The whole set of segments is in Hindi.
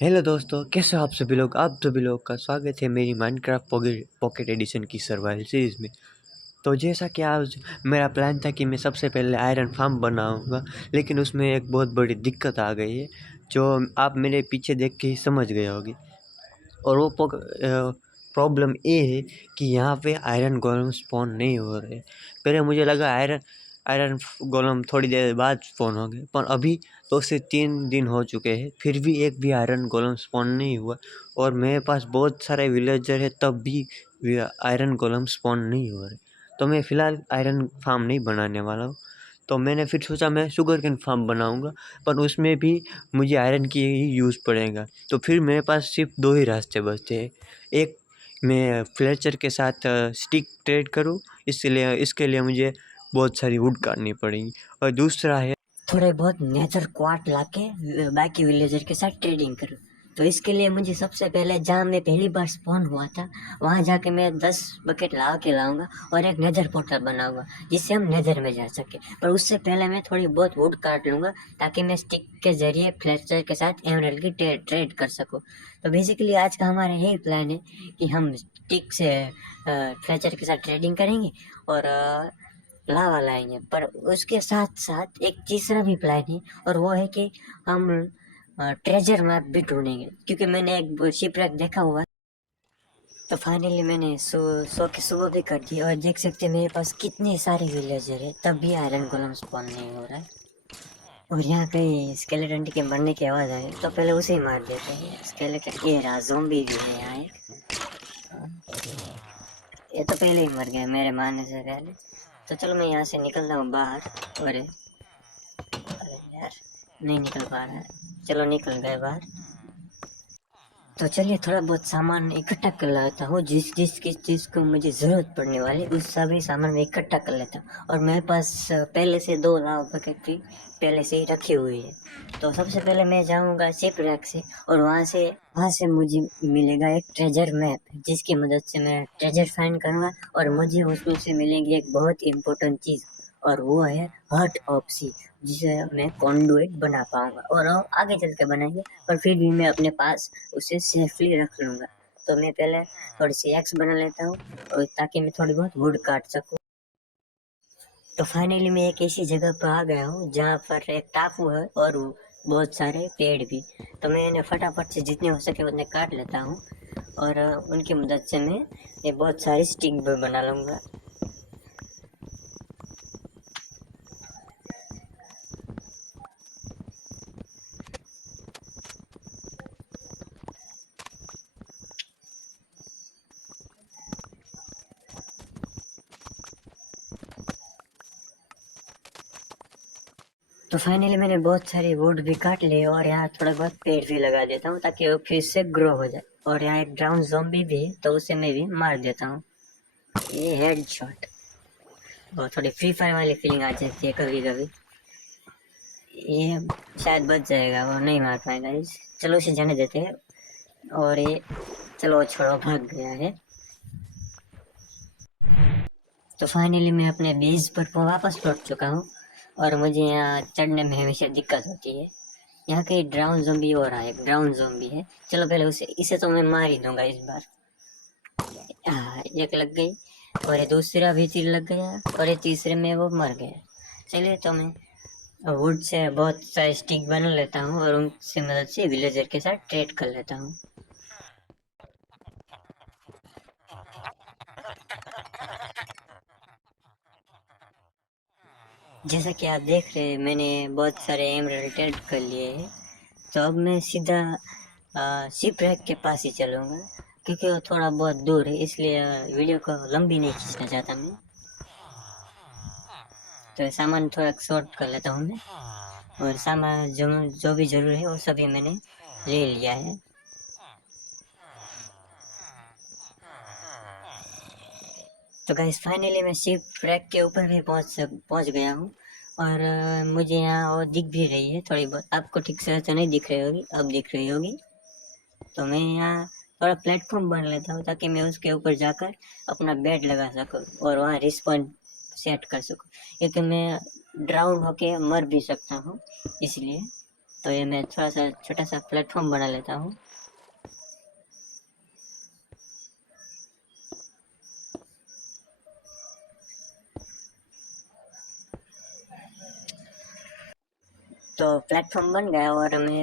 हेलो दोस्तों, कैसे हो आप सभी लोग। आप सभी लोग का स्वागत है मेरी माइनक्राफ्ट पॉकेट एडिशन की सर्वाइवल सीरीज़ में। तो जैसा कि आज मेरा प्लान था कि मैं सबसे पहले आयरन फार्म बनाऊंगा, लेकिन उसमें एक बहुत बड़ी दिक्कत आ गई है जो आप मेरे पीछे देख के ही समझ गए होगी। और वो प्रॉब्लम ये है कि यहाँ पे आयरन गोलम स्पॉन नहीं हो रहे। पहले मुझे लगा आयरन आयरन गोलम थोड़ी देर बाद स्पॉन होंगे, पर अभी 2 से 3 दिन हो चुके हैं, फिर भी एक भी आयरन गोलम स्पॉन नहीं हुआ। और मेरे पास बहुत सारे विलेजर है, तब भी आयरन गोलम स्पॉन नहीं हो रहे। तो मैं फ़िलहाल आयरन फार्म नहीं बनाने वाला हूँ। तो मैंने फिर सोचा मैं शुगर केन फार्म बनाऊँगा, पर उसमें भी मुझे आयरन की ही यूज़ पड़ेगा। तो फिर मेरे पास सिर्फ 2 ही रास्ते बचते हैं। एक, मैं फ्लेचर के साथ स्टिक ट्रेड करूँ, इसलिए इसके लिए मुझे बहुत सारी वुड काटनी पड़ेगी। और दूसरा है थोड़े बहुत नेचर क्वार्ट लाके बाकी विलेजर के साथ ट्रेडिंग करूँ। तो इसके लिए मुझे सबसे पहले जहाँ मैं पहली बार स्पॉन हुआ था वहाँ जाके मैं 10 बकेट ला के लाऊंगा और एक नेचर पोर्टल बनाऊंगा जिससे हम नेचर में जा सके। पर उससे पहले मैं थोड़ी बहुत वुड काट लूँगा ताकि मैं स्टिक के जरिए फ्लेचर के साथ एमरल्ड की ट्रेड कर सकूँ। तो बेसिकली आज का हमारा यही प्लान है कि हम स्टिक से फ्लेचर के साथ ट्रेडिंग करेंगे और लावा लाएंगे। पर उसके साथ साथ एक तीसरा भी प्लान है और वो है कि हम ट्रेजर मैप भी ढूंढेंगे, क्योंकि मैंने एक शिपरेक देखा हुआ। तो फाइनली मैंने सो की सुबह भी कर दी और देख सकते हैं मेरे पास कितने सारे विलेजर है, तब भी आयरन गोलम स्पॉन नहीं हो रहा है। और यहाँ कहीं स्केलेटन के मरने की आवाज आई तो पहले उसे ही मार देते हैं। स्केलेटन ये रहा, ज़ॉम्बी भी है यहाँ एक। ये तो पहले ही मर गया मेरे मारने से पहले। तो चलो मैं यहाँ से निकलता हूँ बाहर। और अरे यार, नहीं निकल पा रहा है। चलो निकल गए बाहर। तो चलिए थोड़ा बहुत सामान इकट्ठा कर लाता हूँ, जिस जिस किस चीज़ को मुझे ज़रूरत पड़ने वाली उस सभी सामान में इकट्ठा कर लेता हूँ। और मेरे पास पहले से 2 लाव बकेट भी पहले से ही रखी हुई है। तो सबसे पहले मैं जाऊँगा शिप रैक से और वहाँ से मुझे मिलेगा एक ट्रेजर मैप, जिसकी मदद से मैं ट्रेजर फाइंड करूँगा और मुझे उसमें से मिलेगी एक बहुत ही इम्पोर्टेंट चीज़, और वो है हर्ट ऑफ सी, जिसे मैं कॉन्डुइट बना पाऊंगा और आगे चल के बनाएंगे। पर फिर भी मैं अपने पास उसे सेफली रख लूंगा। तो मैं पहले थोड़ी सी एक्स बना लेता हूँ और ताकि मैं थोड़ी बहुत वुड काट सकूँ। तो फाइनली मैं एक ऐसी जगह पर आ गया हूँ जहाँ पर एक टापू है और बहुत सारे पेड़ भी। तो मैं इन्हें फटाफट से जितने हो सके उतने काट लेता हूँ और उनकी मदद से मैं ये बहुत सारी स्टिक भी बना लूँगा। तो फाइनली मैंने बहुत सारे वुड भी काट लिए और यहाँ थोड़ा बहुत पेड़ भी लगा देता हूँ ताकि वो फिर से ग्रो हो जाए। और यहाँ एक ड्राउन ज़ॉम्बी भी है तो उसे मैं भी मार देता हूँ। ये हेड शॉट, वो थोड़ी फ्री फायर वाली फीलिंग आ जाती है कभी कभी। ये शायद बच जाएगा, वो नहीं मार पाएगा इस। चलो इसे जाने देते हैं। और ये, चलो छोड़ो, भाग गया है। तो फाइनली मैं अपने बेस पर वापस लौट चुका हूँ और मुझे यहाँ चढ़ने में हमेशा दिक्कत होती है। यहाँ कहीं ड्राउन ज़ॉम्बी हो रहा है, एक ड्राउन ज़ॉम्बी है। चलो पहले इसे तो मैं मार ही दूंगा इस बार। एक लग गई और ये दूसरा भी तीर लग गया और ये तीसरे में वो मर गया। चलिए तो मैं वुड से बहुत सारे स्टिक बना लेता हूँ और उनसे मदद से विलेजर के साथ ट्रेड कर लेता हूँ। जैसा कि आप देख रहे हैं मैंने बहुत सारे एमराल्ड ट्रेड कर लिए हैं। तो अब मैं सीधा शिप रैक के पास ही चलूँगा, क्योंकि वो थोड़ा बहुत दूर है, इसलिए वीडियो को लंबी नहीं खींचना चाहता मैं। तो सामान थोड़ा शॉर्ट कर लेता हूँ मैं। और सामान जो जो भी जरूरी है वो सभी मैंने ले लिया है। तो गाइस फाइनली मैं शिप रैक के ऊपर भी पहुंच गया हूँ। और मुझे यहाँ और दिख भी रही है थोड़ी बहुत। आपको ठीक से तो नहीं दिख रही होगी, अब दिख रही होगी। तो मैं यहाँ थोड़ा प्लेटफॉर्म बना लेता हूँ ताकि मैं उसके ऊपर जाकर अपना बेड लगा सकूँ और वहाँ रिस्पॉन सेट कर सकूँ, क्योंकि मैं ड्राउन होके मर भी सकता हूँ इसलिए। तो ये मैं थोड़ा सा छोटा सा प्लेटफॉर्म बना लेता हूँ। तो प्लेटफॉर्म बन गया और मैं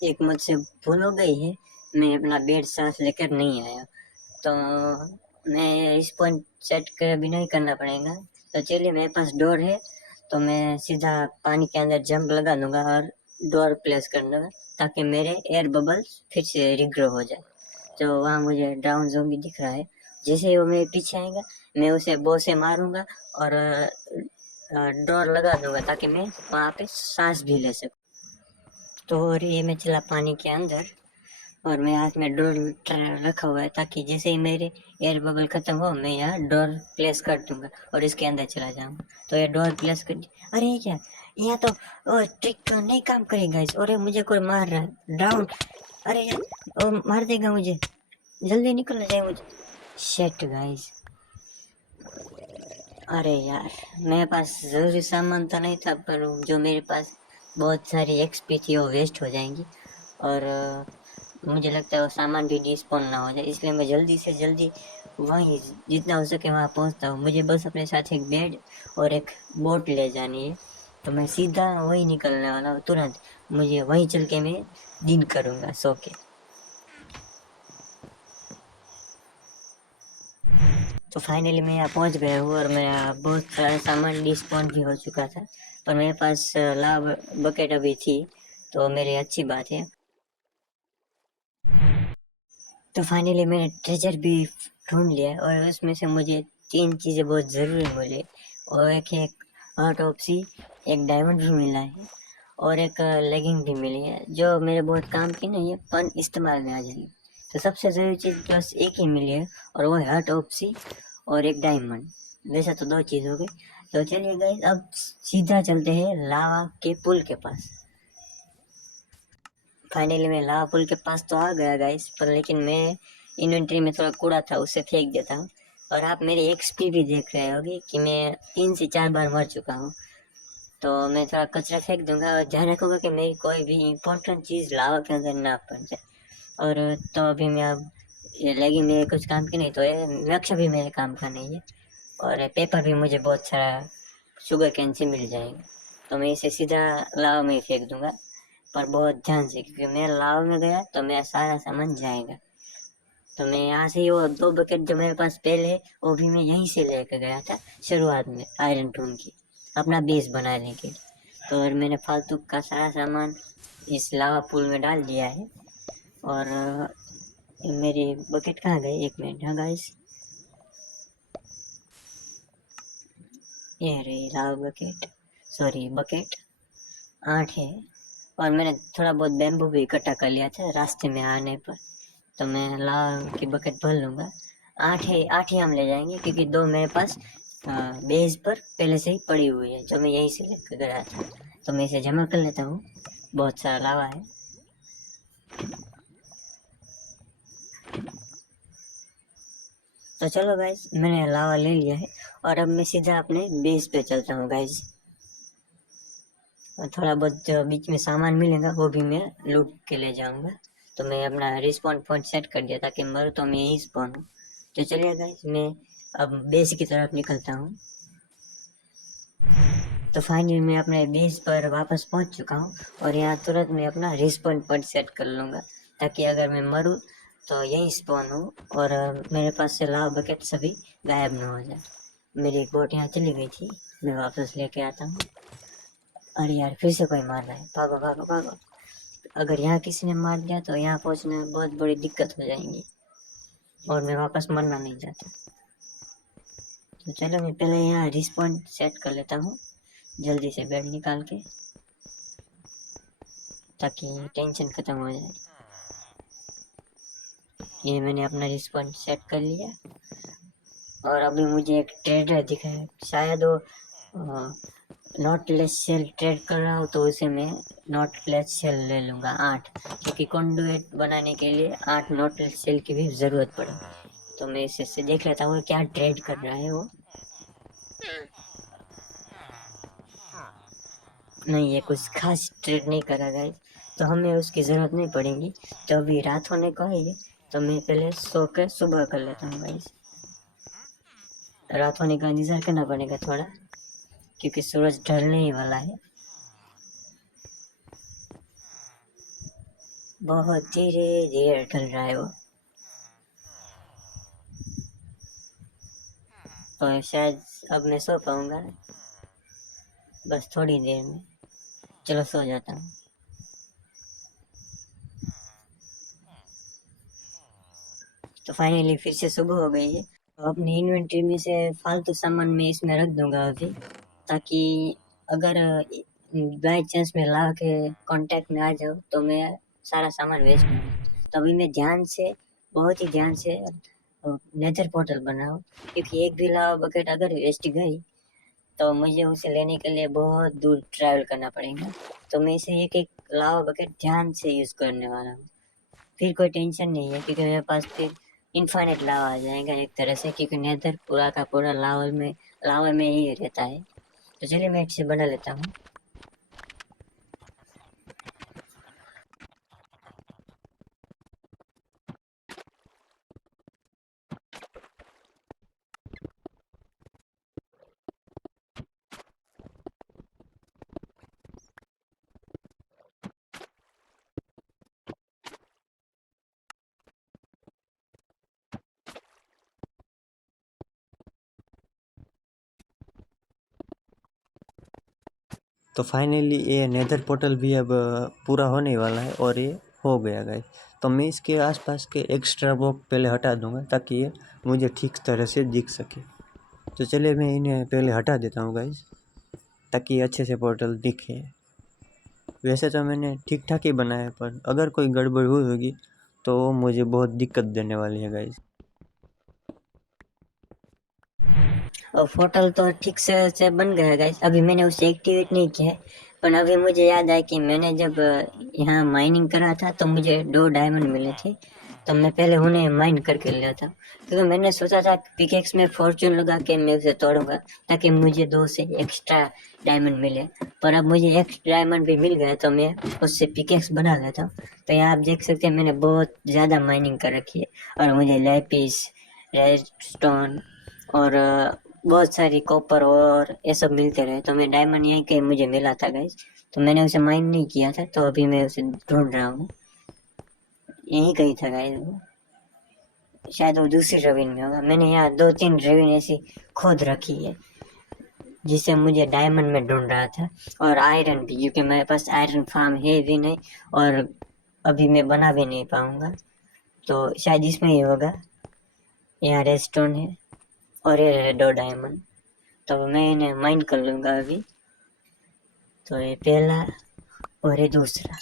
एक मुझसे भूल हो गई है, मैं अपना बेड सांस लेकर नहीं आया। तो मैं रिस्पॉन्ड सेट कर अभी नहीं करना पड़ेगा। तो चलिए मेरे पास डोर है, तो मैं सीधा पानी के अंदर जंप लगा दूंगा और डोर प्लेस कर दूंगा ताकि मेरे एयर बबल्स फिर से रिग्रो हो जाए। तो वहाँ मुझे ड्राउन ज़ोंबी दिख रहा है, जैसे ही वो मेरे पीछे आएगा मैं उसे बो से मारूंगा और डोर लगा दूंगा ताकि मैं वहाँ पे सांस भी ले सकूँ। तो और ये मैं चला पानी के अंदर और मैं हाथ में डोर रखा हुआ है ताकि जैसे ही मेरे एयर बबल खत्म हो मैं यहाँ डोर प्लेस कर दूंगा और इसके अंदर चला जाऊंगा। तो ये डोर प्लेस कर दी। अरे ये क्या, यहाँ तो ट्रिक नहीं काम करेगा इस, और मुझे कोई मार रहा है डाउन। अरे यार वो मार देगा मुझे, जल्दी निकलना चाहिए मुझे। शिट गाइस, अरे यार मेरे पास जरूरी सामान तो नहीं था, पर जो मेरे पास बहुत सारी एक्सपी थी वो वेस्ट हो जाएंगी और मुझे लगता है वो सामान भी डिस्पोन ना हो जाए, इसलिए मैं जल्दी से जल्दी वहीं जितना हो सके वहाँ पहुँचता हूँ। मुझे बस अपने साथ एक बेड और एक बोट ले जानी है, तो मैं सीधा वहीं निकलने वाला हूँ तुरंत। मुझे वहीं चल के मैं दिन करूँगा सो के। तो फाइनली मैं यहाँ पहुँच गया हूँ और मेरा बहुत सारा सामान डिस्पोन भी हो चुका था, पर मेरे पास लाव बकेट अभी थी, तो मेरी अच्छी बात है। तो फाइनली मैंने ट्रेजर भी ढूंढ लिया और उसमें से मुझे तीन चीज़ें बहुत ज़रूरी मिली, और एक है हार्ट ऑफ सी, एक डायमंड भी मिला है और एक लेगिंग भी मिली है जो मेरे बहुत काम की नहीं है पर इस्तेमाल में आ जाएगी। तो सबसे ज़रूरी चीज़ बस एक ही मिली है और वो है हार्ट ऑफ सी और एक डायमंड। वैसे तो दो चीज़ हो गई। तो चलिए गाइस अब सीधा चलते हैं लावा के पुल के पास। फाइनली मैं लावा पुल के पास तो आ गया गाइस, पर लेकिन मैं इन्वेंट्री में थोड़ा कूड़ा था उसे फेंक देता हूँ। और आप मेरे एक्सपी भी देख रहे होगे कि मैं 3 से 4 बार मर चुका हूँ। तो मैं थोड़ा कचरा फेंक दूंगा और ध्यान रखूंगा कि मेरी कोई भी इम्पोर्टेंट चीज़ लावा के अंदर ना पड़ जाए। और तो अभी मैं अब ये लेगिंग मेरे कुछ काम की नहीं, तो ये नक्शा भी मेरे काम का नहीं है और पेपर भी मुझे बहुत सारा शुगर कैन से मिल जाएगा। तो मैं इसे सीधा लावा में ही फेंक दूंगा, पर बहुत ध्यान से, क्योंकि मैं लाव में गया तो मेरा सारा सामान जाएगा। तो मैं यहाँ से वो 2 बकेट जो मेरे पास पहले है वो भी मैं यहीं से लेकर गया था शुरुआत में आयरन टून की, अपना बेस बनाने के लिए। तो और मैंने फालतू का सारा सामान इस लावा पूल में डाल दिया है। और मेरी बकेट कहाँ गई, एक मिनट। हाँ गाइस, ये रही लावा बकेट, सॉरी बकेट 8 है। और मैंने थोड़ा बहुत बैम्बू भी इकट्ठा कर लिया था रास्ते में आने पर, तो मैं लावा की बकेट भर लूँगा। 8 ही हम ले जाएंगे क्योंकि 2 मेरे पास बेस पर पहले से ही पड़ी हुई है जो मैं यहीं से लेकर गया था। तो मैं इसे जमा कर लेता हूँ, बहुत सारा लावा है। तो चलो गाइज मैंने लावा ले लिया है और अब मैं सीधा अपने बेस पे चलता हूँ गाइज। और थोड़ा बहुत जो बीच में सामान मिलेगा वो भी मैं लूट के ले जाऊंगा। तो मैं अपना रिस्पॉन पॉइंट सेट कर दिया ताकि मर तो मैं यहीं स्पॉन हूँ। तो चलिए गाइज मैं अब बेस की तरफ निकलता हूँ। तो फाइनली मैं अपने बेस पर वापस पहुंच चुका हूँ और यहाँ तुरंत मैं अपना रिस्पॉन पॉइंट सेट कर लूँगा ताकि अगर मैं मरूँ तो यहीं स्पॉन हो और मेरे पास से लाव बकेट सभी गायब ना हो जाए। मेरी एक बोट यहाँ चली गई थी, मैं वापस लेके आता हूँ। अरे यार फिर से कोई मार रहा है, भागो भागो भागो। अगर यहाँ किसी ने मार दिया तो यहाँ पहुँचने में बहुत बड़ी दिक्कत हो जाएंगी और मैं वापस मरना नहीं चाहता। तो चलो मैं पहले यहाँ रिस्पॉन सेट कर लेता हूँ जल्दी से बेड निकाल के, ताकि टेंशन खत्म हो जाए। ये मैंने अपना रिस्पॉन सेट कर लिया और अभी मुझे एक ट्रेडर दिखा है, शायद वो नॉटलेस सेल ट्रेड कर रहा हो, तो उसे मैं नॉटलेस सेल ले लूँगा 8, क्योंकि कंडुइट बनाने के लिए 8 नॉटलेस सेल की भी ज़रूरत पड़े। तो मैं इसे देख लेता हूँ क्या ट्रेड कर रहा है वो। नहीं, ये कुछ खास ट्रेड नहीं करा गाइस, तो हमें उसकी ज़रूरत नहीं पड़ेगी। तो अभी रात होने को है ये, तो मैं पहले सो के सुबह कर लेता हूँ गाइस। रात होने का इंतज़ार करना पड़ेगा थोड़ा, क्योंकि सूरज ढलने ही वाला है। बहुत धीरे धीरे ढल रहा है वो, तो शायद अब मैं सो पाऊंगा बस थोड़ी देर में। चलो सो जाता हूँ। तो फाइनली फिर से सुबह हो गई है, तो अपनी इन्वेंटरी में से फालतू सामान मैं इसमें रख दूंगा अभी, ताकि अगर बाई चांस में ला के कांटेक्ट में आ जाओ तो मैं सारा सामान वेस्ट ना हो। तो अभी मैं ध्यान से, बहुत ही ध्यान से नेचर पोर्टल बनाओ, क्योंकि एक भी लावा बकेट अगर वेस्ट गई तो मुझे उसे लेने के लिए बहुत दूर ट्रैवल करना पड़ेगा। तो मैं इसे एक एक लावा बकेट ध्यान से यूज़ करने वाला हूँ। फिर कोई टेंशन नहीं है, क्योंकि मेरे पास फिर इनफाइनाइट लावा आ जाएगा एक तरह से, क्योंकि नेदर पूरा का पूरा लावा में ही रहता है। तो चलिए मैं इसे बना लेता हूँ। तो फाइनली ये नेदर पोर्टल भी अब पूरा होने वाला है और ये हो गया गाइस। तो मैं इसके आसपास के एक्स्ट्रा ब्लॉक पहले हटा दूंगा ताकि ये मुझे ठीक तरह से दिख सके। तो चलिए मैं इन्हें पहले हटा देता हूँ गाइस, ताकि अच्छे से पोर्टल दिखे। वैसे तो मैंने ठीक ठाक ही बनाया है, पर अगर कोई गड़बड़ हुई होगी तो वो मुझे बहुत दिक्कत देने वाली है गाइस। और पोर्टल तो ठीक से बन गया गाइस। अभी मैंने उसे एक्टिवेट नहीं किया है, पर अभी मुझे याद आया कि मैंने जब यहाँ माइनिंग करा था तो मुझे 2 डायमंड मिले थे, तो मैं पहले उन्हें माइन करके लिया था, क्योंकि मैंने सोचा था पिकेक्स में फॉर्चून लगा के मैं उसे तोड़ूंगा ताकि मुझे 2 से एक्स्ट्रा डायमंड मिले। पर अब मुझे एक्स्ट्रा डायमंड भी मिल गया, तो मैं उससे पिकेक्स बना लेता हूँ। तो यहाँ आप देख सकते हैं मैंने बहुत ज़्यादा माइनिंग कर रखी है, और मुझे लैपिस, रेडस्टोन और बहुत सारी कॉपर और ये सब मिलते रहे, तो मैं डायमंड यहीं कहीं मुझे मिला था गाइस, तो मैंने उसे माइन नहीं किया था, तो अभी मैं उसे ढूंढ रहा हूँ। यहीं कहीं था गाइस वो, शायद वो दूसरी रवीन में होगा। मैंने यहाँ 2-3 रवीन ऐसी खोद रखी है जिसे मुझे डायमंड में ढूंढ रहा था, और आयरन भी, क्योंकि मेरे पास आयरन फार्म है भी नहीं और अभी मैं बना भी नहीं पाऊंगा, तो शायद इसमें ही होगा। यहाँ रेडस्टोन है और ये रहे 2 डायमंड, तो मैं इन्हें माइन कर लूंगा अभी। तो ये पहला और ये दूसरा,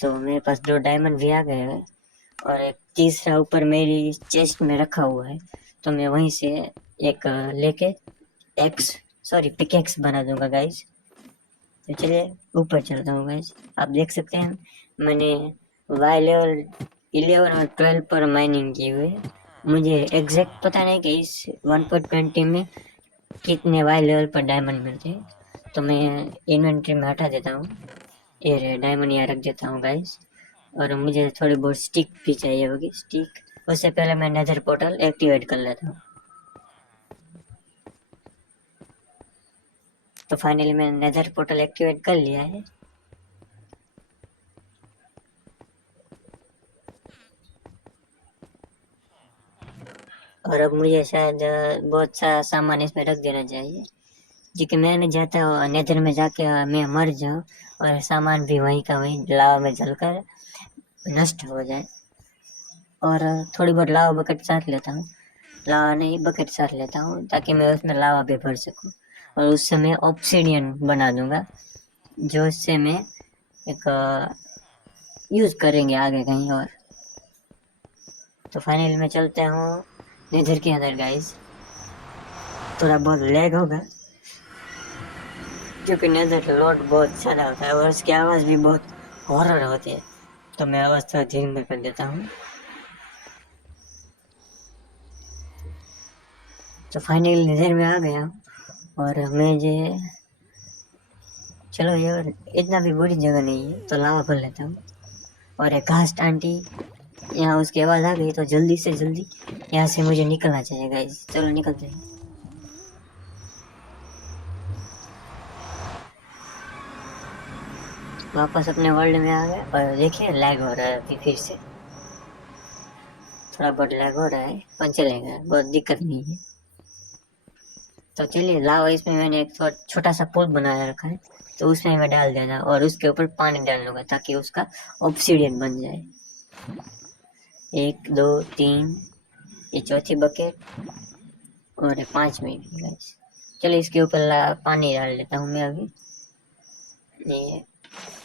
तो मेरे पास 2 डायमंड भी आ गए हैं, और एक तीसरा ऊपर मेरी चेस्ट में रखा हुआ है, तो मैं वहीं से एक लेके एक्स सॉरी पिकेक्स बना दूंगा गाइस। तो चलिए ऊपर चलता हूँ गाइस। आप देख सकते हैं मैंने वाई लेवल 11 और 12 पर माइनिंग की हुई है। मुझे एग्जैक्ट पता नहीं कि इस 1.20 में कितने वाई लेवल पर डायमंड मिलते हैं, तो मैं इन्वेंट्री में हटा देता हूँ। ये रहे डायमंड यहाँ रख देता हूँ गाइस, और मुझे थोड़ी बहुत स्टिक भी चाहिए होगी स्टिक। उससे पहले मैं नेदर पोर्टल एक्टिवेट कर लेता हूँ। तो फाइनली मैंने नेदर पोर्टल एक्टिवेट कर लिया है। और अब मुझे शायद बहुत सा सामान इसमें रख देना चाहिए, क्योंकि मैं नहीं चाहता नेदर में जाके मैं मर जाऊँ और सामान भी वहीं का वहीं लावा में जलकर नष्ट हो जाए। और थोड़ी बहुत लावा बकेट साथ लेता हूँ, लावा नहीं बकेट साथ लेता हूँ, ताकि मैं उसमें लावा भी भर सकूँ, और उससे मैं ऑब्सिडियन बना दूंगा, जो उससे मैं एक यूज़ करेंगे आगे कहीं और। तो फाइनली मैं चलता हूँ नेदर के अंदर गाइस। थोड़ा बहुत लैग होगा, क्योंकि नेदर लोड बहुत ज़्यादा होता है और उसकी आवाज़ भी बहुत हॉरर होती है, तो मैं आवाज़ थोड़ा धीरे में कर देता हूँ। तो फाइनली नेदर में आ गया हूँ, और मैं जो चलो यार, इतना भी बुरी जगह नहीं है, तो लावा भर लेता हूँ। और एक घास आंटी, यहाँ उसकी आवाज़ आ गई तो जल्दी से जल्दी यहाँ से मुझे निकलना चाहिए गाइस। चलो निकलते हैं। वापस अपने वर्ल्ड में आ गए और देखिए लैग हो रहा है अभी फिर से, थोड़ा बहुत लैग हो रहा है पर चलेगा, बहुत दिक्कत नहीं है। तो चलिए लाओ, इसमें मैंने एक छोटा सा पुल बनाया रखा है, तो उसमें मैं डाल देना और उसके ऊपर पानी डाल दूंगा ताकि उसका ऑब्सीडियन बन जाए। 1 2 3, ये चौथी बकेट और 5वीं भी गाइस। चलिए इसके ऊपर पानी डाल देता हूँ मैं अभी, ये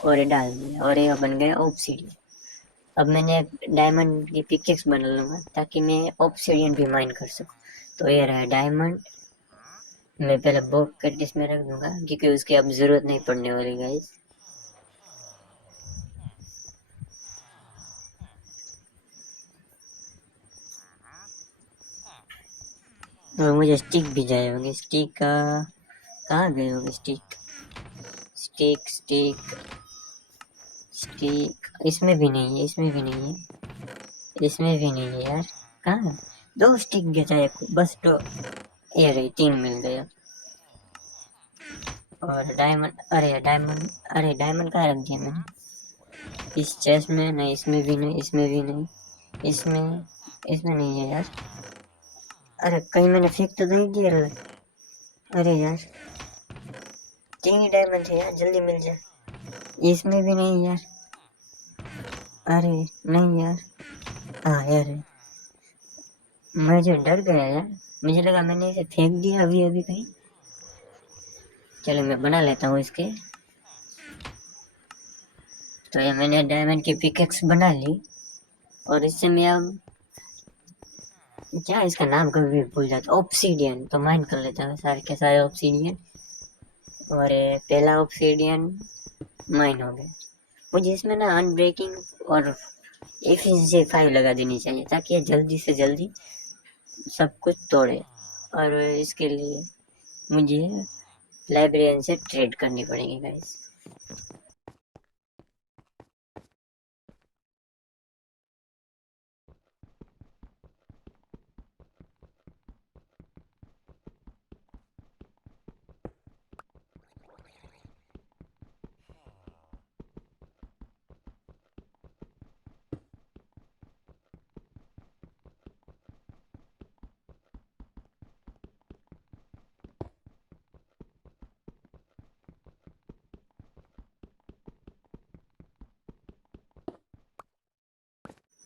और ये डाल दिया और ये बन गया ऑब्सीडियन। अब मैंने डायमंड की पिकेक्स बना लूंगा ताकि मैं ऑब्सीडियन भी माइन कर सकूं। तो ये रहा डायमंड, मैं पहले बकेट इसमें रख दूंगा क्योंकि उसकी अब जरूरत नहीं पड़ने वाली गाइस। और मुझे स्टिक भी चाहिए होंगे, स्टिक का कहाँ गए होंगे स्टिक, स्टिक स्टिक स्टिक, इसमें भी नहीं है, इसमें भी नहीं है, इसमें भी नहीं है यार। कहाँ 2 स्टिक के चाहिए बस, तो ये रही 3 मिल गया। और डायमंड, अरे डायमंड कहाँ रख दिया मैंने, इस चेस्ट में नहीं, इसमें भी नहीं, इसमें भी नहीं, इसमें इसमें नहीं है यार। अरे कहीं मैंने फेंक तो नहीं दिया। अरे यार 3 ही डायमंड है यार, जल्दी मिल जाए। इसमें भी नहीं यार, अरे नहीं यार। हाँ यार, मुझे डर गया यार, मुझे लगा मैंने इसे फेंक दिया अभी अभी कहीं। चलो मैं बना लेता हूँ इसके। तो ये मैंने डायमंड की पिकेक्स बना ली और इससे मैं अब क्या इसका नाम कभी भी भूल जाता, ऑब्सीडियन तो माइन कर लेता हूँ सारे के सारे ऑब्सीडियन। और ये पहला ऑब्सीडियन माइन हो गया। मुझे इसमें ना अनब्रेकिंग और एफिशिएंसी 5 लगा देनी चाहिए ताकि ये जल्दी से जल्दी सब कुछ तोड़े। और इसके लिए मुझे लाइब्रेरियन से ट्रेड करनी पड़ेगी गाइस।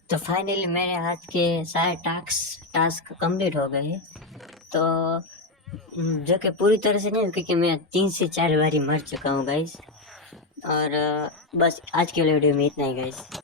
तो फाइनली मेरे आज के सारे टास्क कंप्लीट हो गए। तो जो कि पूरी तरह से नहीं, क्योंकि मैं 3 से 4 बारी मर चुका हूँ गाइस। और बस आज के वीडियो में इतना ही गाइस।